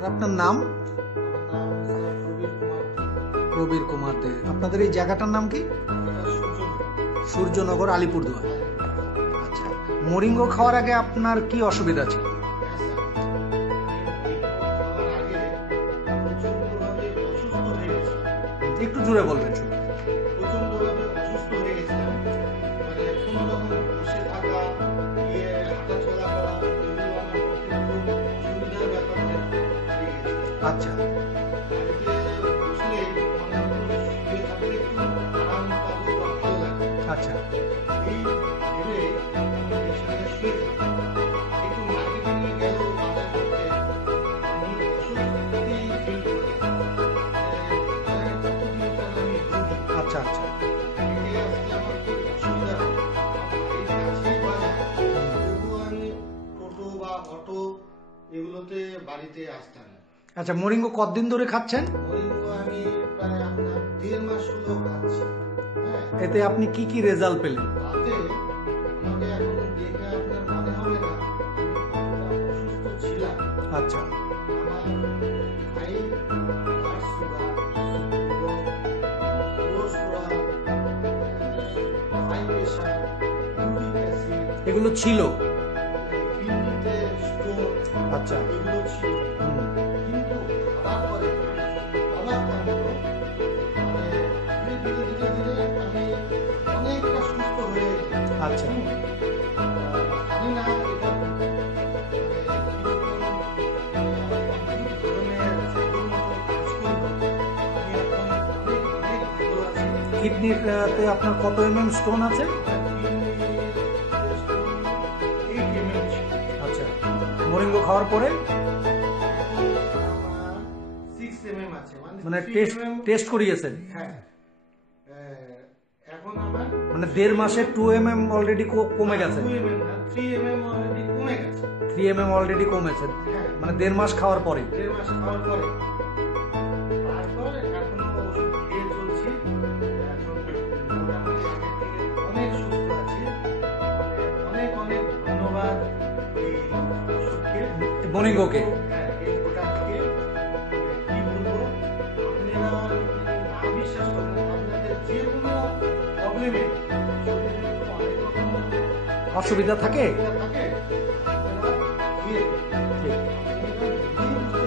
আর আপনার নাম? প্রবীর কুমার দে। আপনাদের এই জায়গাটার নাম কি? সূর্যনগর, আলিপুরদুয়ার। আচ্ছা, মোরিঙ্গো খাওয়ার আগে আপনার কি অসুবিধা ছিল? একটু জোরে বলবেন। আচ্ছা, আচ্ছা, আচ্ছা, আচ্ছা। এগুলোতে বাড়িতে আসতাম। আচ্ছা, মোরিঙ্গো কতদিন ধরে খাচ্ছেন? মোরিঙ্গো আমি প্রায় আপনার 1.5 মাস হলো খাচ্ছি। এতে আপনি কি কি রেজাল্ট পেলেন? তাতে আমাকে এখন দেখে আপনার মনে হবে না আমি কতটা অসুস্থ ছিলাম। আচ্ছা, আমার হাই ব্লাড সুগার এবং low sugar, high pressure, uric acid এগুলো ছিল? কিডনিতে স্টোন, আচ্ছা, এগুলো ছিল। কিন্তু খাবার পরে অবাক কাণ্ড, মানে ধীরে ধীরে ধীরে ধীরে আমি অনেকটা সুস্থ হয়ে গেলাম। আচ্ছা, জানি না এটা মানে কিরকম ধরনের জাদুর মতো কাজ করলো। আমি এখন অনেক অনেক ভালো আছি। কিডনিতে আপনার কত স্টোন আছে? আচ্ছা, মোরিঙ্গো খাওয়ার পরে মানে টেস্ট করিয়েছেন? হ্যাঁ, এখন আমার মানে 1.5 মাসে 2 অলরেডি কমে গেছে? 3 অলরেডি কমে গেছে। 3 অলরেডি কমেছে, মানে 1.5 মাস খাওয়ার পরে? 1.5 মাস খাওয়ার পরে। তারপর এখনো ওষুধ খেয়ে চলছি। এখন মোটামুটি আগের থেকে অনেক সুস্থ আছি। মানে অনেক অনেক ধন্যবাদ এই ওষুধকে, মোরিঙ্গোকে। হ্যাঁ, এই প্রোডাক্টকে। কি বলবো, আপনারা না বিশ্বাস করেন, আপনাদের যে কোনো প্রবলেমে শরীরে অনেক রকম অসুবিধা থাকে? থাকে, আপনারা দিয়ে বুঝতে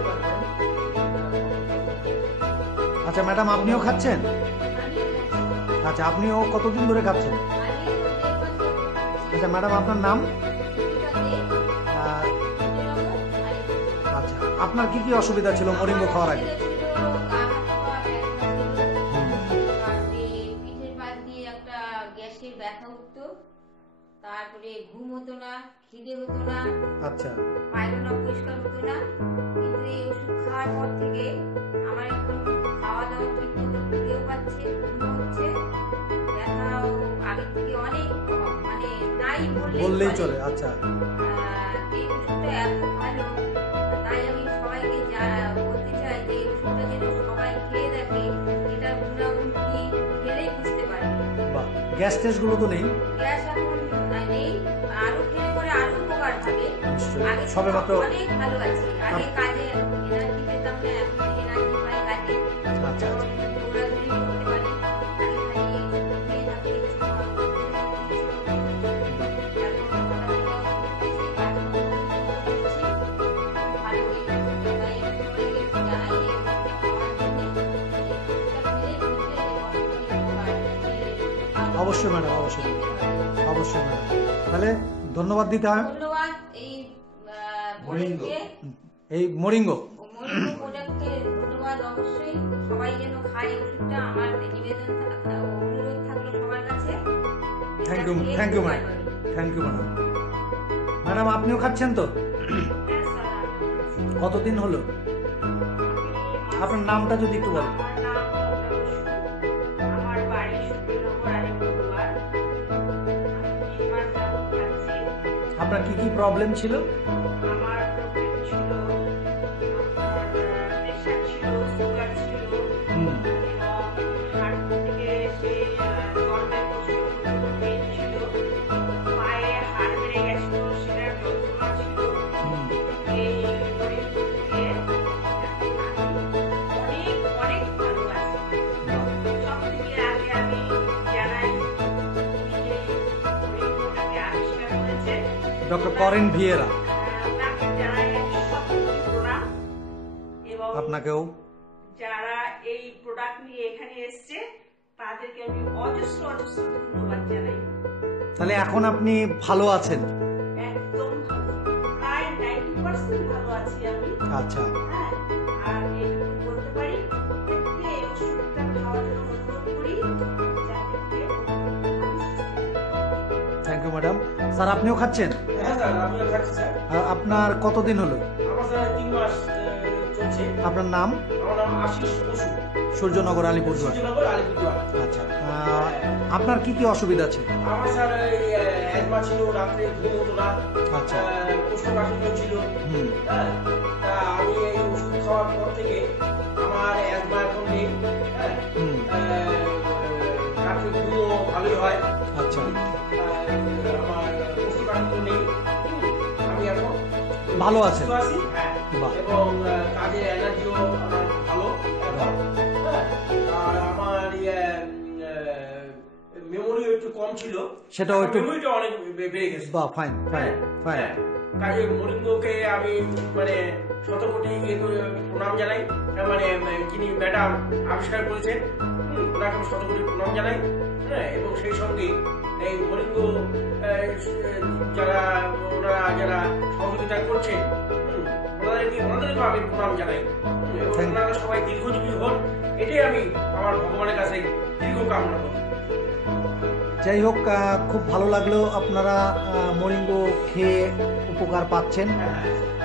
পারবেন। আচ্ছা ম্যাডাম, আপনিও খাচ্ছেন? আচ্ছা, আপনিও কতদিন ধরে খাচ্ছেন? আচ্ছা ম্যাডাম, আপনার নাম? আচ্ছা, আপনার কি কি অসুবিধা ছিল মোরিঙ্গো খাওয়ার আগে? পিঠের পাশ দিয়ে একটা গ্যাসের ব্যথা উঠতো, তারপরে ঘুম হতো না, খিদে হতো না, আচ্ছা, পায়খানা পরিষ্কার হতো না। কিন্তু এই ওষুধ খাওয়ার পর থেকে আমার এখন খাওয়া দাওয়া ঠিক মতো খিদেও পাচ্ছে, ঘুমও হচ্ছে, ব্যথাও আগের থেকে অনেক কম, মানে নাই বললেই চলে। আচ্ছা, এই ওষুধটা এত ভালো, তাই আমি সবাইকে বলতে চাই যে এই ওষুধটা যেন সবাই খেয়ে দেখে। এটার গুণাগুণ কি খেলেই বুঝতে পারবে। বাহ, গ্যাস টেস্ট গুলো তো নেই? গ্যাস এখন নেই, আরো খেলে পরে আরো উপকার হবে। আগে সবে মাত্র অনেক ভালো আছি, আগে কাজে এনার্জি পেতাম না, এখন এনার্জি পাই কাজে। আচ্ছা, এখন দৌড়াদৌড়ি করতে পারি। আগে খালি খেয়ে থাকতে ইচ্ছে করতো, এখন হাঁটাচলা করতেছি, কাজকর্ম করছি, ভালো হয়ে যাচ্ছে। তাই আমি সবাইকে জানাই এই ওষুধটা খাওয়ার জন্য। এই ওষুধটা খেলে বুঝবে যে কতখানি উপকার। অবশ্যই ম্যাডাম, অবশ্যই অবশ্যই ম্যাডাম। তাহলে ধন্যবাদ দিতে হয়। ধন্যবাদ এই প্রোডাক্টকে, এই মোরিঙ্গো প্রোডাক্টকে ধন্যবাদ। অবশ্যই সবাই যেন খায় ওষুধটা, আমার নিবেদন অনুরোধ থাকলো সবার কাছে। Thank you, thank you madam, thank you madam. Madam, আপনিও খাচ্ছেন তো? কতদিন হলো? আপনার নামটা যদি একটু বলেন। আমার বাড়ি সূর্যনগর, আলিপুরদুয়ার। আপনার কি কি প্রবলেম ছিল? আমার প্রবলেম ছিল, আপনার প্রেশার ছিল, সুগার ছিল, এবং হার্ট থেকে সেই জলটায় প্রচুর পেন ছিল, পায়ে হাড় বেড়ে গেছিল, সেটার যন্ত্রণা ছিল। এই শরীর থেকে করেন ভিয়েরা, আপনাকে জানাই সবচেয়ে প্রণাম এবং আপনাকেও যারা এই প্রোডাক্ট নিয়ে এখানে এসছে তাদেরকে আমি অজস্র অজস্র ধন্যবাদ জানাই। তাহলে এখন আপনি ভালো আছেন? একদম ভালো, প্রায় 90% ভালো আছি আমি। আচ্ছা, হ্যাঁ, আর এইটুকু বলতে পারি প্রত্যেককে এই ওষুধটা খাওয়ার জন্য অনুরোধ করি যাতে করে থ্যাংক ইউ ম্যাডাম। স্যার আপনিও খাচ্ছেন? হ্যাঁ স্যার, আমিও খাচ্ছি স্যার। আপনার কতদিন হলো? আমার স্যার 3 মাস চলছে। আপনার নাম? আমার নাম আশিস বসু, সূর্যনগর আলিপুরদুয়ার। সূর্যনগর আলিপুরদুয়ার। আচ্ছা, আপনার কি কি অসুবিধা আছে? আমার স্যার অ্যাজমা ছিল, রাত্রে ঘুম হতো না, আচ্ছা। কোষ্ঠকাঠিন্য ছিল। হুম। হ্যাঁ, তা আমি এই ওষুধ খাওয়ার পর থেকে আমার অ্যাজমা এখন নেই। হ্যাঁ, হুম। রাত্রে ঘুমও ভালোই হয়। আচ্ছা, আমার কোষ্ঠকাঠিন্য নেই। আমি এখন ভালো আছেন? সুস্থ আছি। হ্যাঁ, বাহ। এবং কাজের এনার্জিও আমার ভালো এখন। হ্যাঁ, আর আমার মেমোরিও একটু কম ছিল, সেটাও একটু মেমোরিটা অনেক বেড়ে গেছে। বাহ, ফাইন ফাইন ফাইন। কাজে মরিঙ্গোকে আমি মানে শতকোটি প্রণাম জানাই, মানে যিনি ম্যাডাম আবিষ্কার করেছেন ওনাকে আমি শতকোটি প্রণাম জানাই। হ্যাঁ, এবং সেই সঙ্গে এই মরিঙ্গো যারা যারা সহযোগিতা করছেন ওনাদেরকেও আমি প্রণাম জানাই। এবং ওনারা সবাই দীর্ঘজীবী হন, এটাই আমি আমার ভগবানের কাছে দীর্ঘ কামনা করি। যাই হোক, খুব ভালো লাগলো আপনারা মরিঙ্গো খেয়ে উপকার পাচ্ছেন।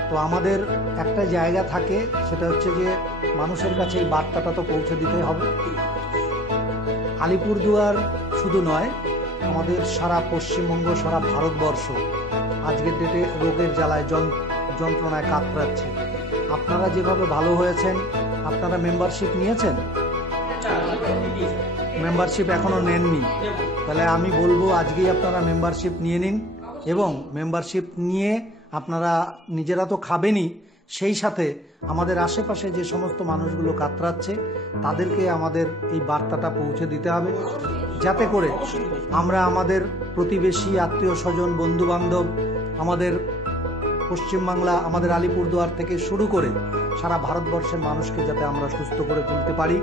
তো আমাদের একটা জায়গা থাকে, সেটা হচ্ছে যে মানুষের কাছে এই বার্তাটা তো পৌঁছে দিতে হবে। আলিপুরদুয়ার শুধু নয়, আমাদের সারা পশ্চিমবঙ্গ, সারা ভারতবর্ষ আজকের ডেটে রোগের জ্বালায় যন্ত্রণায় কাতরাচ্ছে। আপনারা যেভাবে ভালো হয়েছেন, আপনারা মেম্বারশিপ নিয়েছেন? মেম্বারশিপ এখনো নেননি? তাহলে আমি বলবো আজকেই আপনারা মেম্বারশিপ নিয়ে নিন, এবং মেম্বারশিপ নিয়ে আপনারা নিজেরা তো খাবেনই, সেই সাথে আমাদের আশেপাশে যে সমস্ত মানুষগুলো কাতরাচ্ছে তাদেরকে আমাদের এই বার্তাটা পৌঁছে দিতে হবে, যাতে করে আমরা আমাদের প্রতিবেশী, আত্মীয় স্বজন, বন্ধু বান্ধব, আমাদের পশ্চিমবাংলা, আমাদের আলিপুরদুয়ার থেকে শুরু করে সারা ভারতবর্ষের মানুষকে যাতে আমরা সুস্থ করে তুলতে পারি।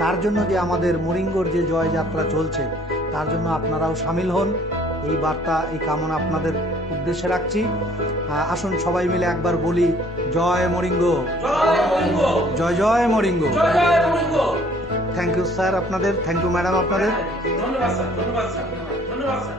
তার জন্য যে আমাদের মরিঙ্গোর যে জয়যাত্রা চলছে, তার জন্য আপনারাও সামিল হন। এই বার্তা, এই কামনা আপনাদের উদ্দেশ্যে রাখছি। আসুন সবাই মিলে একবার বলি, জয় মরিঙ্গো, জয় জয় মরিঙ্গো। থ্যাংক ইউ স্যার আপনাদের, থ্যাংক ইউ ম্যাডাম আপনাদের। ধন্যবাদ স্যার, ধন্যবাদ স্যার, ধন্যবাদ স্যার।